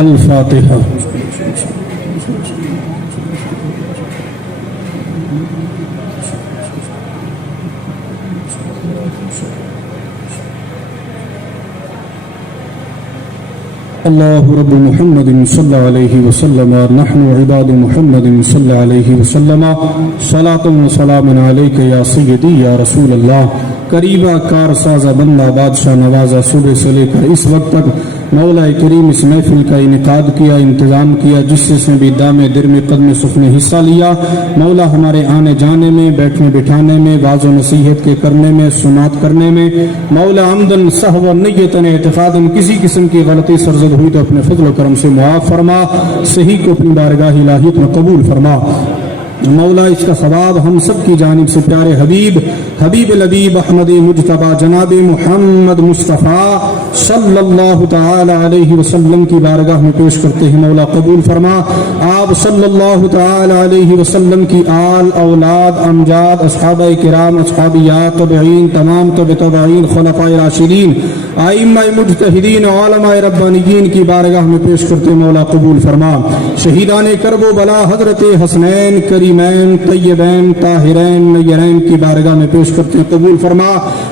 الفاتحہ۔ اللہ رب محمد صلی اللہ علیہ وسلم نحن عباد محمد صلی اللہ علیہ وسلم صلاۃ و سلام علیک یا سیدی یا رسول اللہ۔ قریبہ کار سازہ بندہ بادشاہ نوازہ صبح سے لے کر اس وقت تک مولا کریم اس محفل کا انعقاد کیا، انتظام کیا، جس سے بھی دام درم قدم سخ نے حصہ لیا۔ مولا ہمارے آنے جانے میں، بیٹھنے بٹھانے میں، واعظ و نصیحت کے کرنے میں، سماعت کرنے میں، مولا عمدن سہوا نیتن اعتقادن کسی قسم کی غلطی سرزد ہوئی تو اپنے فضل و کرم سے معاف فرما، صحیح کو اپنی بارگاہ الہیت میں قبول فرما۔ مولا اس کا ثواب ہم سب کی جانب سے پیارے حبیب لبیب احمد مجتبی جناب محمد مصطفیٰ صلی اللہ تعالی علیہ وسلم کی بارگاہ میں پیش کرتے ہیں۔ مولا قبول فرما۔ آپ صلی اللہ تعالی علیہ وسلم کی آل، اولاد، امجاد، اصحابہ کرام، اصحابیات، تابعین، تمام تابعین، خلفائے راشدین، ائمہ مجتہدین، علماء ربانیین کی بارگاہ میں پیش کرتے مولا قبول فرما۔ شہیدان کرب و بلا حضرت حسنین کریمین طیبین طاہرین نیرین کی بارگاہ میں پیش کرتے قبول فرما۔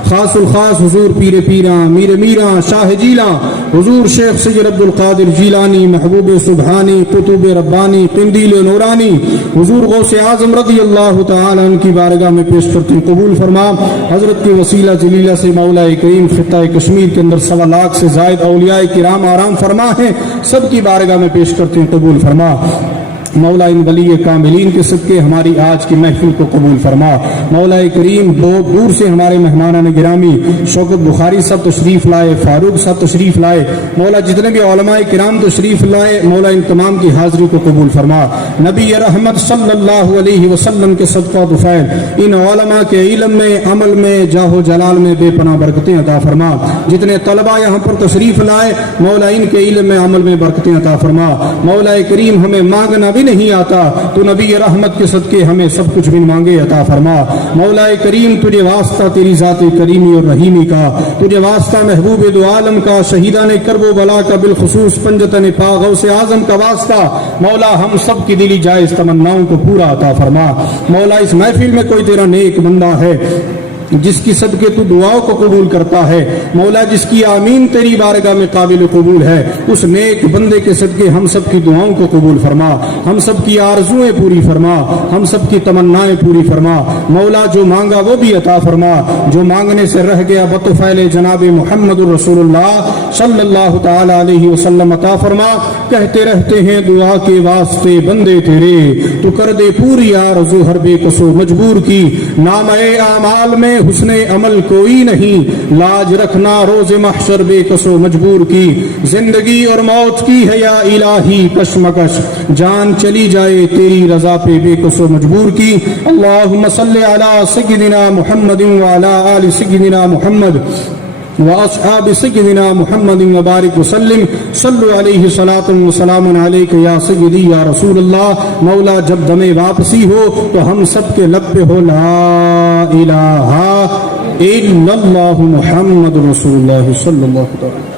خاص الخاص حضور پیر پیراں، میر میراں، شاہ جیلاں، حضور شیخ سید عبد القادر جیلانی، محبوب سبحانی، قطب ربانی، قندیل نورانی، حضور غوث اعظم رضی اللہ تعالی عنہ کی بارگاہ میں پیش کرتے قبول فرما۔ حضرت کی وسیلہ جلیلہ سے مولا کریم خطہ کشمیر کے اندر 1.25 لاکھ سے زائد اولیاء کرام آرام فرما ہیں، سب کی بارگاہ میں پیش کرتے ہیں قبول فرما۔ مولا ان ولی کاملین کے صدقے ہماری آج کی محفل کو قبول فرما۔ مولا کریم بہت دور سے ہمارے مہمانان گرامی شوکت بخاری صاحب تشریف لائے، فاروق صاحب تشریف لائے، مولا جتنے بھی علماء کرام تشریف لائے، مولا ان تمام کی حاضری کو قبول فرما۔ نبی رحمت صلی اللہ علیہ وسلم کے صدقہ طفیل ان علماء کے علم میں، عمل میں، جاہ و جلال میں بے پناہ برکتیں عطا فرما۔ جتنے طلباء یہاں پر تشریف لائے، مولا ان کے علم میں، عمل میں برکتیں عطا فرما۔ مولا کریم ہمیں مانگنا بھی نہیں آتا، تو نبی رحمت کے صدقے ہمیں سب کچھ بھی مانگے عطا فرما۔ مولا کریم تجھے واسطہ تیری ذات کریمی اور رحیمی کا، تجھے واسطہ محبوب دو عالم کا، شہیدان کرب و بلا کا، بالخصوص پنجتن پاک غوث اعظم کا واسطہ، مولا ہم سب کی دلی جائز تمناؤں کو پورا عطا فرما۔ مولا اس محفل میں کوئی تیرا نیک بندہ ہے جس کی صدقے تو دعاؤں کو قبول کرتا ہے، مولا جس کی آمین تیری بارگاہ میں قابل قبول ہے، اس نیک بندے کے صدقے ہم سب کی دعاؤں کو قبول فرما، ہم سب کی آرزویں پوری فرما، ہم سب کی تمنائیں پوری فرما۔ مولا جو مانگا وہ بھی عطا فرما، جو مانگنے سے رہ گیا بطفیل جناب محمد رسول اللہ صلی اللہ تعالی علیہ وسلم عطا فرما۔ کہتے رہتے ہیں دعا کے واسطے بندے تیرے، تو کر دے پوری آرزو ہر بے کسو مجبور کی، نام اعمال میں حسن عمل کوئی نہیں، لاج رکھنا روز محشر بے کسو مجبور کی، زندگی اور موت کی ہے یا الہی کشمکش، جان چلی جائے تیری رضا پہ بے کسو مجبور کی۔ اللہم صلی علی سیدنا محمد وعلی آل سیدنا محمد واصحاب سیدنا محمد وبارک وسلم، صلو علیہ صلاۃ و سلام علیک یا سیدی یا رسول اللہ۔ مولا جب دم واپسی ہو تو ہم سب کے لب پہ ہو لا الہ الا اللہ محمد رسول اللہ صلی اللہ علیہ وسلم۔